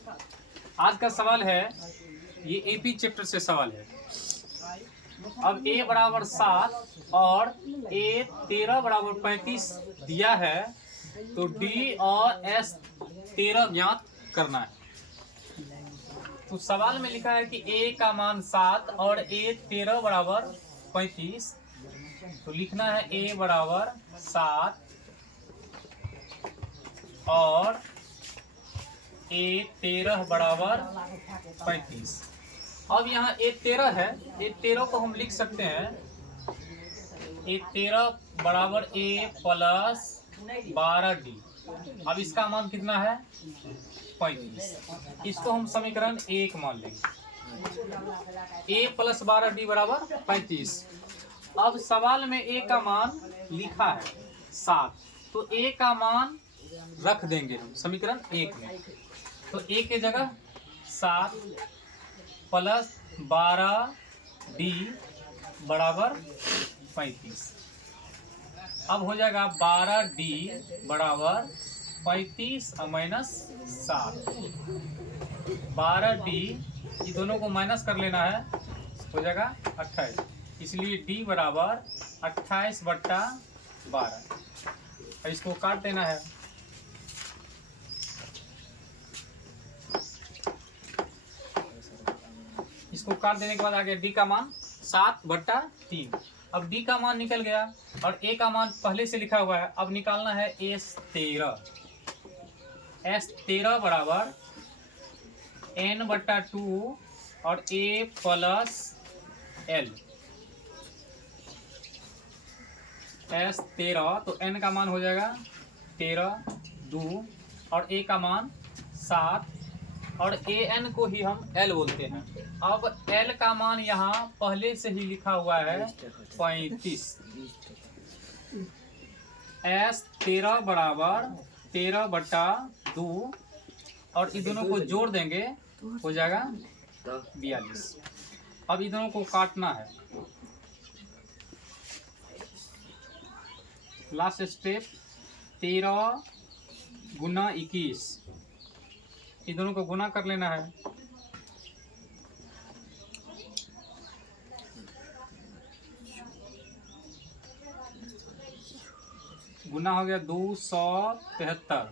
आज का सवाल है, ये एपी चैप्टर से सवाल है। अब a बराबर 7 और a 13 बराबर 35 दिया है, तो d और s 13 ज्ञात करना है। तो सवाल में लिखा है कि a का मान 7 और a 13 बराबर 35, तो लिखना है a बराबर 7 और a 13 बराबर 35। अब यहाँ a 13 है, a 13 को हम लिख सकते हैं a 13 बराबर a प्लस 12d। अब इसका मान कितना है 35। इसको हम समीकरण 1 मान लेंगे, a प्लस 12d बराबर 35। अब सवाल में a का मान लिखा है 7, तो a का मान रख देंगे हम समीकरण 1 में। तो a की जगह 7 प्लस 12d बराबर 35। अब हो जाएगा 12d बराबर 35 और माइनस 7। 12d ये दोनों को माइनस कर लेना है, हो जाएगा 28। इसलिए d बराबर 28/12। इसको काट देना है। इसको काट देने के बाद आ गया d का मान 7/3। अब d का मान निकल गया और a का मान पहले से लिखा हुआ है। अब निकालना है s13। s13 बराबर n/2 और a प्लस l। s13 तो n का मान हो जाएगा 13 2 और a का मान 7 और an को ही हम l बोलते हैं। अब l का मान यहाँ पहले से ही लिखा हुआ है 35। s13 बराबर 13/2 और इन दोनों को जोड़ देंगे, हो जाएगा 42। अब इन दोनों को काटना है। लास्ट स्टेप 13 गुना 21, इन दोनों को गुना कर लेना है। गुना हो गया 273।